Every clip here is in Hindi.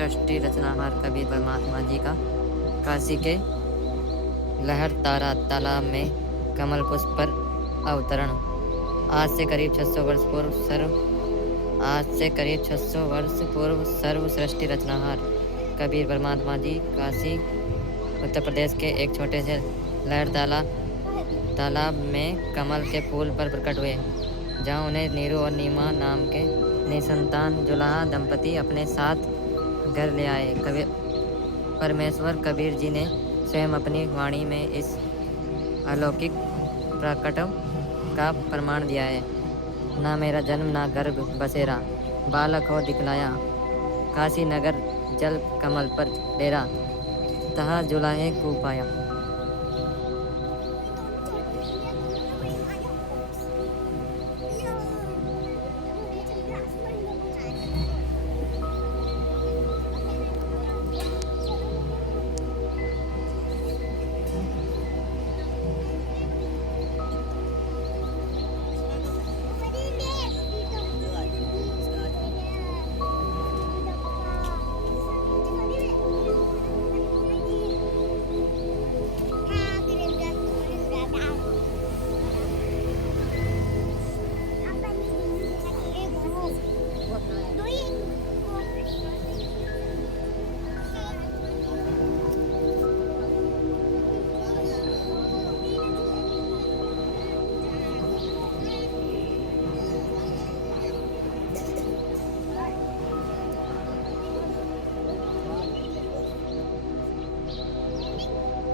सृष्टि रचनाहार कबीर परमात्मा जी का काशी के लहर तारा तालाब में कमल पुष्प पर अवतरण। आज से करीब 600 वर्ष पूर्व सर्व सृष्टि रचनाहार कबीर परमात्मा जी काशी उत्तर प्रदेश के एक छोटे से लहर तालाब में कमल के फूल पर प्रकट हुए, जहाँ उन्हें नीरू और नीमा नाम के निसंतान जुलाहा दंपति अपने साथ घर ले आए। परमेश्वर कबीर जी ने स्वयं अपनी वाणी में इस अलौकिक प्रकटव का प्रमाण दिया है। ना मेरा जन्म ना गर्भ बसेरा, बालक हो दिखलाया, काशी नगर जल कमल पर डेरा, तहा जुलाहे को पाया।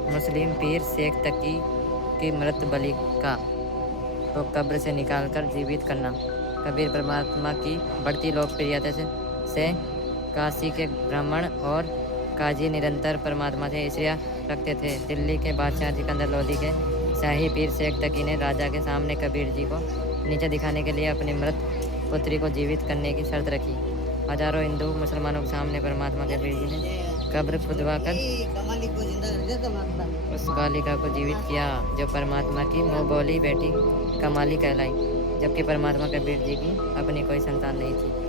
मुस्लिम पीर शेख तकी की मृत बालिका को कब्र से निकालकर जीवित करना। कबीर परमात्मा की बढ़ती लोकप्रियता से काशी के ब्राह्मण और काजी निरंतर परमात्मा से ईर्ष्या रखते थे। दिल्ली के बादशाह सिकंदर लोदी के शाही पीर शेख तकी ने राजा के सामने कबीर जी को नीचे दिखाने के लिए अपनी मृत पुत्री को जीवित करने की शर्त रखी। हजारों हिंदू मुसलमानों के सामने परमात्मा कबीर जी ने कब्र खुदवा कर उस बालिका को जीवित किया, जो परमात्मा की मुँह बोली बेटी कमाली कहलाई, जबकि परमात्मा कबीर जी की अपनी कोई संतान नहीं थी।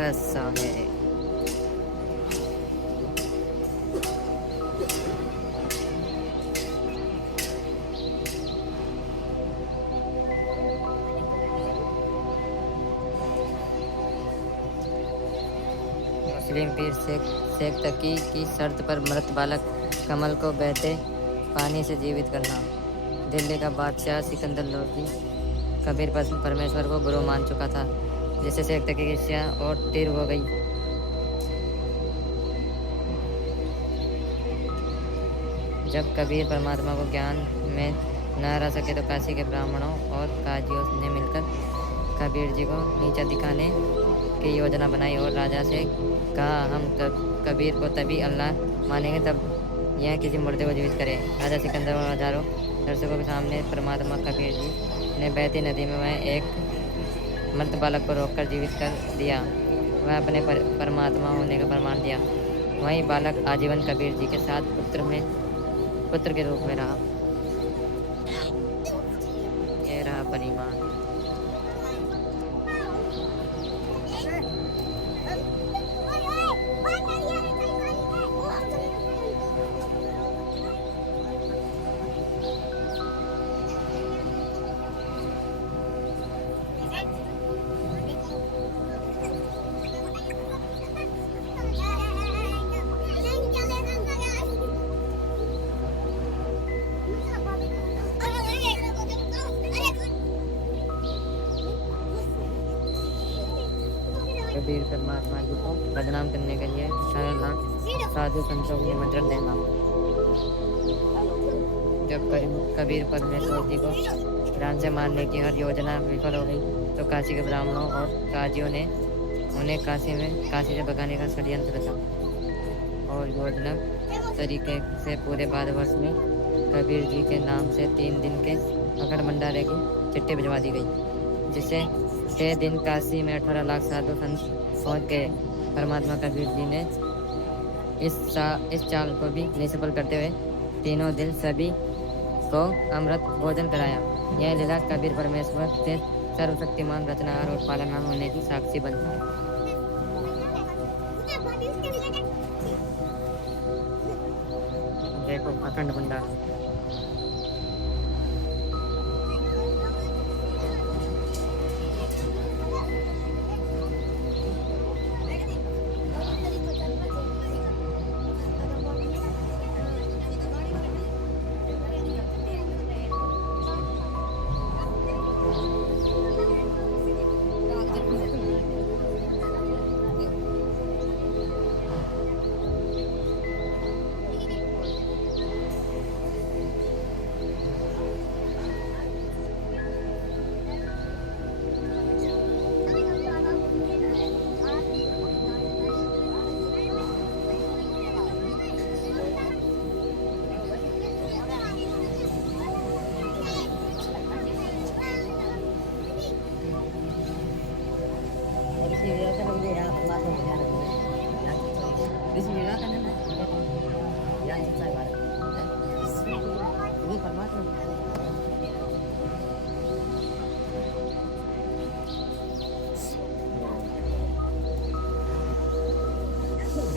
ऐसा है। मुस्लिम पीर शेख तकी की शर्त पर मृत बालक कमल को बहते पानी से जीवित करना। दिल्ली का बादशाह सिकंदर लोदी कबीर परमेश्वर को गुरु मान चुका था, जिससे शेख तकी की इच्छा और तीव्र हो गई। जब कबीर परमात्मा को ज्ञान में न रह सके तो काशी के ब्राह्मणों और काजियों ने मिलकर कबीर जी को नीचा दिखाने की योजना बनाई और राजा से कहा, हम कबीर को तभी अल्लाह मानेंगे तब यह किसी मुर्दे को जीवित करे। राजा सिकंदर और हजारों दर्शकों के सामने परमात्मा कबीर जी ने बहती नदी में वह एक मृत बालक को रोककर जीवित कर दिया। वह अपने परमात्मा होने का प्रमाण दिया। वही बालक आजीवन कबीर जी के साथ पुत्र के रूप में रहा। यह रहा परिमाण। कबीर परमात्मा जी को बदनाम करने के लिए साधु संतों को निमंत्रण देना। जब कबीर परमेश्वर जी को प्राण से मारने की हर योजना विफल हो गई तो काशी के ब्राह्मणों और काजियों ने उन्हें काशी से भगाने का षड्यंत्र रचा और योजना तरीके से पूरे भारतवर्ष में कबीर जी के नाम से 3 दिन के अखंड भंडारे की चिट्ठी भिजवा दी गई, जिससे 6 दिन काशी में 18 लाख साधु संत पहुँच गए। परमात्मा कबीर जी ने इस चाल को भी निष्फल करते हुए तीनों दिन सभी को अमृत भोजन कराया। यह लीला कबीर परमेश्वर के सर्वशक्तिमान रचनाहार और पालनहार होने की साक्षी बनती है। देखो अखंड भंडार।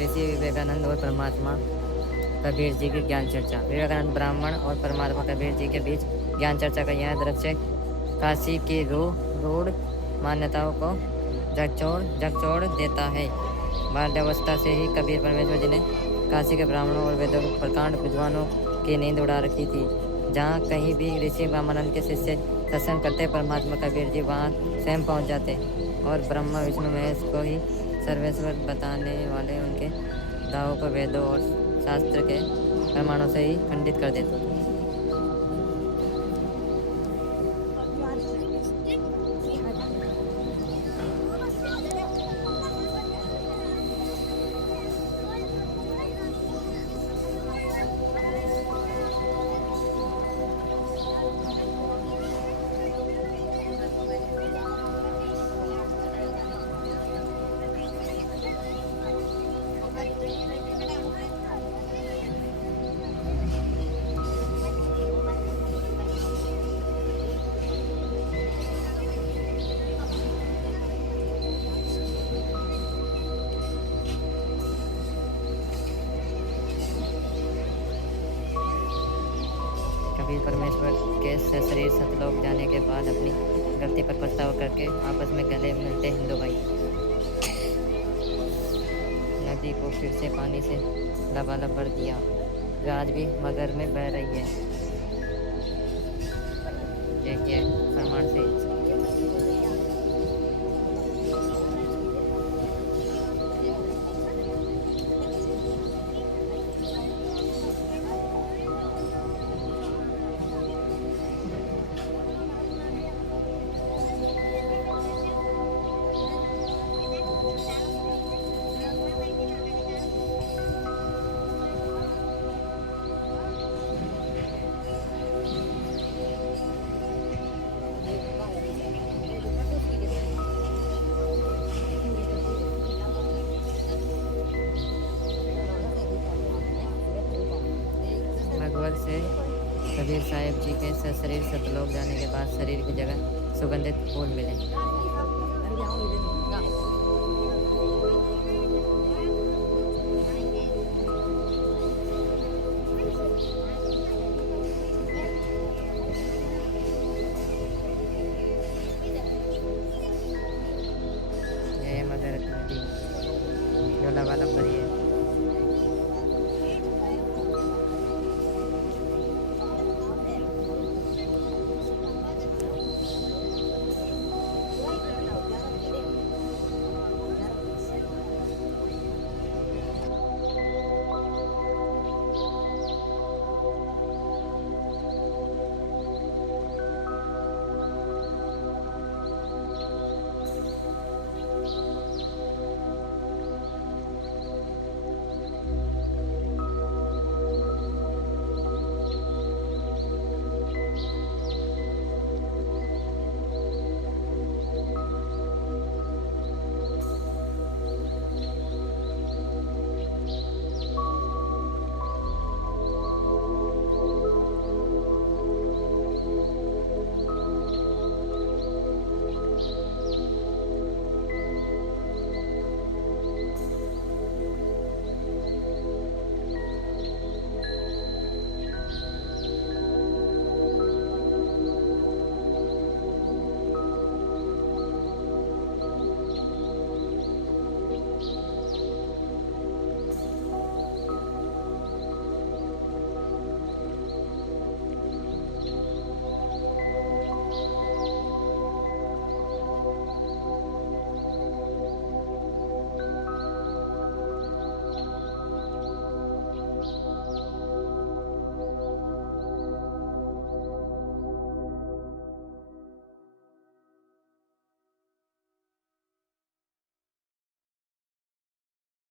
ऋषि विवेकानंद और परमात्मा कबीर जी की ज्ञान चर्चा। विवेकानंद ब्राह्मण और परमात्मा कबीर जी के बीच ज्ञान चर्चा का यह दृश्य काशी की रूढ़ मान्यताओं को झकझोर देता है। बाल्यावस्था से ही कबीर परमेश्वर जी ने काशी के ब्राह्मणों और वेदों प्रकांड विद्वानों की नींद उड़ा रखी थी। जहाँ कहीं भी ऋषि रामानंद के शिष्य सत्संग करते, परमात्मा कबीर जी वहाँ स्वयं पहुँच जाते और ब्रह्मा विष्णु महेश को ही सर्वेश्वर बताने वाले उनके दावों को वेदों और शास्त्र के प्रमाणों से ही खंडित कर देते थे। कबीर परमेश्वर के सशरीर सतलोक जाने के बाद अपनी गलती पर पछतावा करके आपस में गले मिलते हिंदू भाई। नदी को फिर से पानी से लबालब भर दिया, जो आज भी मगर में बह रही है। देखिए प्रमाण से से कबीर साहिब जी के सशरीर सतलोक जाने के बाद शरीर की जगह सुगंधित फूल मिले।